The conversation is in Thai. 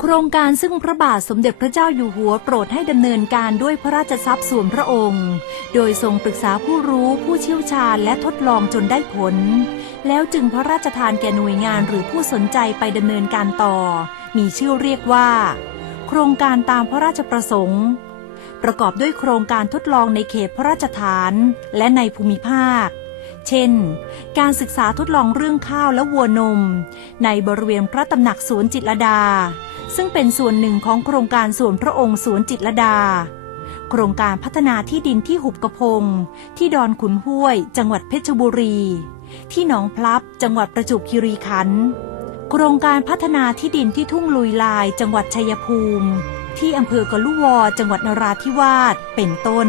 โครงการซึ่งพระบาทสมเด็จพระเจ้าอยู่หัวโปรดให้ดำเนินการด้วยพระราชทรัพย์ส่วนพระองค์ โดยทรงปรึกษาผู้รู้ผู้เชี่ยวชาญและทดลองจนได้ผล แล้วจึงพระราชทานแก่หน่วยงานหรือผู้สนใจไปดำเนินการต่อ มีชื่อเรียกว่า โครงการตามพระราชประสงค์ ประกอบด้วยโครงการทดลองในเขตพระราชฐาน และในภูมิภาค เช่น การศึกษาทดลองเรื่องข้าวและวัวนม ในบริเวณพระตำหนักสวนจิตรดา ซึ่งเป็นส่วนหนึ่งของโครงการสวนพระองค์สวนจิตรดา โครงการพัฒนาที่ดินที่หุบกระพง ที่ดอนขุนห้วย จังหวัดเพชรบุรี ที่หนองพลับ จังหวัดประจวบคีรีขันธ์โครงการพัฒนาที่ดินที่ทุ่งลุยลาย จังหวัดชัยภูมิ ที่อำเภอกะลุวอจังหวัดนราธิวาสเป็นต้น